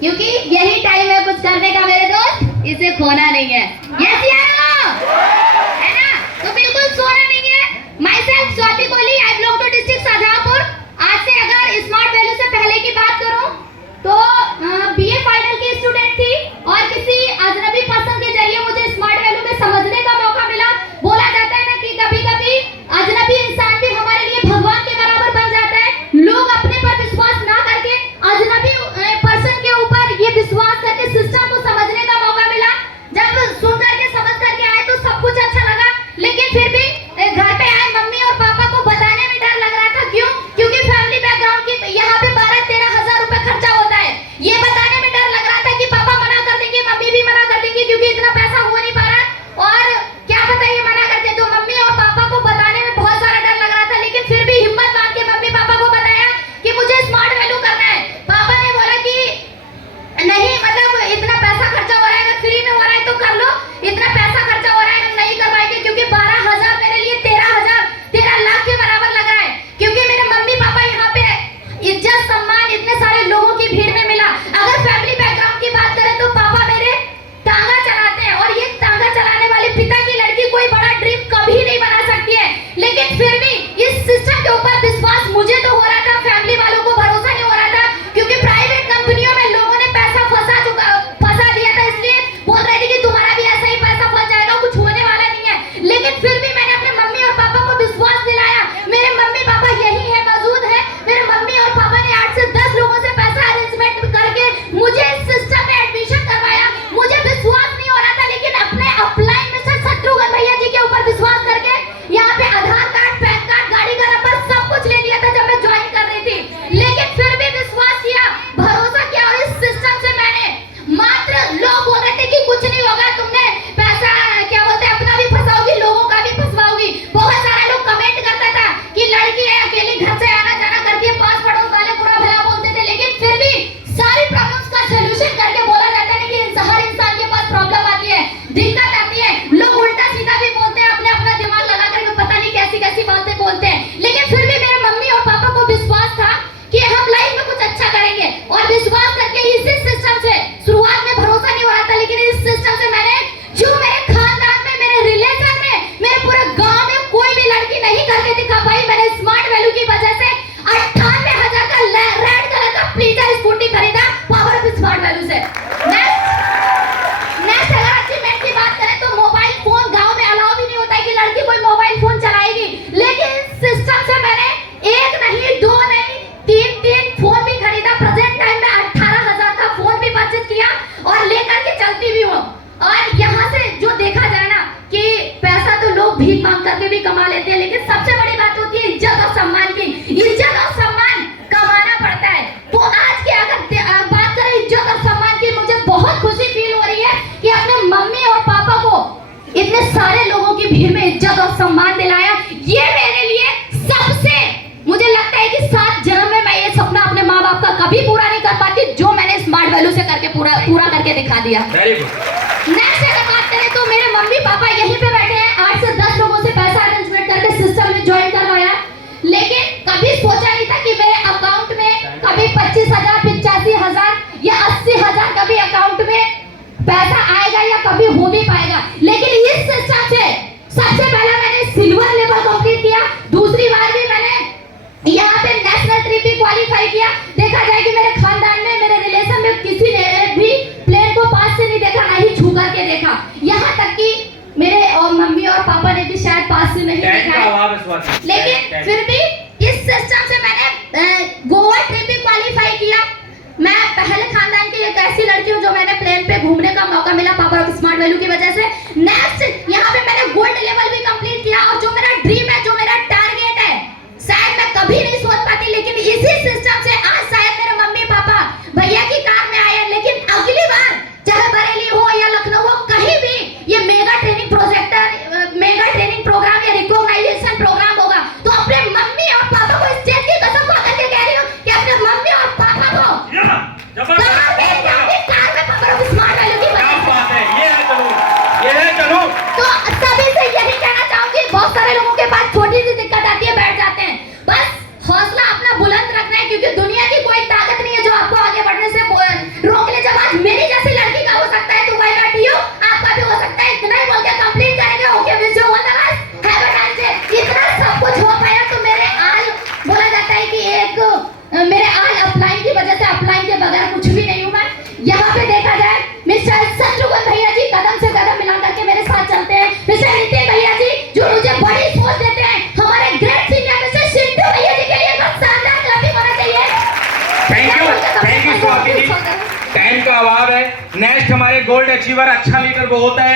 क्योंकि यही टाइम है कुछ करने का मेरे दोस्त, इसे खोना नहीं है। यस है ना? तो बिल्कुल सोना नहीं है। My self Swati Kohli, I belong to district Shahjahanpur. आज से अगर स्मार्ट वैल्यू से पहले की बात करूं तो बीए फाइनल की स्टूडेंट थी और किसी अजनबी पर्सन के जरिए मुझे स्मार्ट वैल्यू में समझने का मौका मिला। बोला जाता है ना कि कभी-कभी अजनबी इंसान भी हमारे लिए भगवान के बराबर बन जाता है। लोग अपने पर विश्वास ना करके अजनबी पर्सन के ऊपर ये विश्वास करके सिस्टम को समझने का मौका मिला। जब सुन करके समझ करके आए तो सब कुछ अच्छा लगा, लेकिन फिर भी घर पे आए मम्मी और पापा को बताने में डर लग रहा था। क्यों? क्योंकि फैमिली बैकग्राउंड की यहाँ पे 12-13 हजार रुपए खर्चा होता है। ये बताने में डर लग रहा था कि पापा मना कर देंगे, मम्मी भी मना कर देंगी, क्योंकि इतना पैसा हो नहीं पा रहा। और क्या पता ये मना करते तो मम्मी और पापा को बताने में बहुत सारा डर लग रहा था, लेकिन फिर भी हिम्मत बांध के मम्मी पापा को बताया कि मुझे स्मार्ट वैल्यू करना है। पापा ने बोला कि नहीं, मतलब इतना पैसा खर्चा हो रहा है, अगर फ्री में हो रहा है तो कर लो, इतना पैसा खर्चा हो रहा है हम नहीं करवाएंगे, क्योंकि 12,000 मेरे लिए 13 लाख के बराबर लगा है। क्योंकि मेरे मम्मी पापा यहाँ पे इज्जत सम्मान इतने सारे लोगों की भीड़ में मिला। अगर फैमिली बैकग्राउंड की बात करें तो पापा मेरे टांगा चलाते हैं, और ये टांगा चलाने वाले पिता की लड़की कोई बड़ा ड्रीम कभी नहीं बना सकती है। लेकिन फिर भी इस सिस्टम के ऊपर विश्वास मुझे तो हो रहा था, फैमिली वालों को भरोसा नहीं हो रहा था, क्योंकि प्राइवेट कंपनियों में लोगों ने पैसा फंसा दिया था। इसलिए बोल रहे थे कि तुम्हारा भी ऐसा ही पैसा फंस जाएगा, कुछ होने वाला नहीं है। लेकिन फिर भी मैंने अपने मम्मी और पापा को विश्वास दिलाया। मेरे मम्मी पापा यही है, मौजूद है। मेरे मम्मी और पापा ने 8 से 10 लोगों से पैसा अरेंजमेंट करके मुझे इस सिस्टम में एडमिशन करवाया। मुझे विश्वास नहीं हो रहा था, लेकिन अपने अपलाइन मिस्टर शत्रुघ्न भैया जी के ऊपर विश्वास करके यहाँ पे आधार कार्ड, पैन कार्ड, गाड़ी का नंबर सब कुछ ले लिया था जब मैं ज्वाइन कर रही थी। लेकिन फिर भी विश्वास किया, भरोसा किया, और इस सिस्टम से मैंने मात्र, लोग बोल रहे थे कि कुछ नहीं होगा, तुमने पैसा क्या बोलते हैं अपना भी फंसाओगी, लोगों का भी फंसवाओगी। बहुत सारे लोग कमेंट करता था कि लड़की है, अकेली घर से आना जाना करती है, पास पड़ोस वाले बुरा भला बोलते थे। लेकिन फिर भी सारी प्रॉब्लम्स का सलूशन करके बोला जाता है कि हर इंसान के पास प्रॉब्लम आती है, दिक्कत आती है। लोग उल्टा सीधा भी बोलते हैं, अपने अपना दिमाग लगा करके पता नहीं कैसी कैसी बातें बोलते हैं। लेकिन फिर भी मेरे मम्मी और पापा को विश्वास था कि हम लाइफ में कुछ अच्छा करेंगे, और विश्वास करके इसी सिस्टम से, शुरुआत में भरोसा नहीं हो रहा था, लेकिन इस सिस्टम से मैंने, जो मेरे खानदान में, मेरे रिलेशन में, मेरे पूरे गांव में कोई भी लड़की नहीं करके दिखा पाई। मैंने स्मार्ट वैल्यू की वजह से 98,000 का रेड कलर का प्लीजर स्कूटी खरीदा, पावर ऑफ स्मार्ट वैल्यू से। नेक्स्ट अगर अचीवमेंट की बात करें तो मोबाइल फोन गांव में अलाउ भी नहीं होता है कि लड़की कोई मोबाइल फोन चलाएगी। लेकिन इस सिस्टम से मैंने 1 नहीं 2 नहीं 3 फोन भी खरीदा। प्रेजेंट टाइम में 18,000 का फोन भी परचेज किया और लेकर के चलती भी हूँ। और यहाँ से जो देखा जाए ना कि पैसा तो लोग भीख मांग करके भी कमा लेते हैं, लेकिन सबसे बड़ी बात होती है इज्जत और सम्मान की। इज्जत और सम्मान कमाना पड़ता है। तो आज की अगर बात करें इज्जत और सम्मान की, मुझे बहुत खुशी फील हो रही है कि अपने मम्मी और पापा को इतने सारे लोगों की भीड़ में इज्जत और सम्मान दिलाया। ये मेरे लिए सबसे, मुझे लगता है कि 7 जन्म में मैं ये सपना अपने माँ बाप का कभी पूरा नहीं कर पाती, जो मैंने स्मार्ट वैल्यू से करके पूरा करके दिखा दिया। नेक्स्ट अगर बात करें तो मेरे मम्मी पापा यहीं पे बैठे हैं, 8 से 10 लोगों से पैसा अरेंजमेंट करके सिस्टम में ज्वाइन करवाया। लेकिन कभी सोचा नहीं था कि मेरे अकाउंट में कभी 25,000, 85,000 या 80,000 कभी अकाउंट में पैसा आएगा या कभी हो भी पाएगा। लेकिन इस सिस्टम से सबसे पहला मैंने सिल्वर लेवल कंप्लीट किया, दूसरी बार भी मैंने यहाँ पे नेशनल ट्रिप भी क्वालिफाई किया। देखा जाए कि मेरे खानदान में, मेरे रिलेशन में किसी ने भी प्लेन को पास से नहीं देखा, ना ही छू करके देखा। यहाँ तक कि मेरे और मम्मी और पापा ने भी शायद पास से नहीं देखा। लेकिन फिर भी इस सिस्टम से मैंने गोवा ट्रिप भी क्वालिफाई किया। मैं पहले खानदान की एक ऐसी लड़की हूँ जो मैंने प्लेन पे घूमने का मौका मिला पावर ऑफ स्मार्ट वैल्यू की वजह से। नेक्स्ट यहाँ पे मैंने गोल्ड लेवल भी कंप्लीट किया, और जो मेरा ड्रीम है, जो मेरा टारगेट है, शायद मैं कभी नहीं सोच पाती, लेकिन इसी सिस्टम से आज शायद मेरे मम्मी पापा भैया की कार में आए। लेकिन अगली बार चाहे बरेली हो या लखनऊ हो, कहीं भी ये मेगा ट्रेनिंग प्रोग्राम या रिकॉग्नाइजेशन प्रोग्राम होगा, तो अपने मम्मी और पापा को स्टेज की कसम खा करके कह रही हूँ कि अपने मम्मी और पापा को कार में पावर ऑफ स्मार्ट वैल्यू की वजह से। ये है चलो रिसीवर अच्छा लीडर वो होता है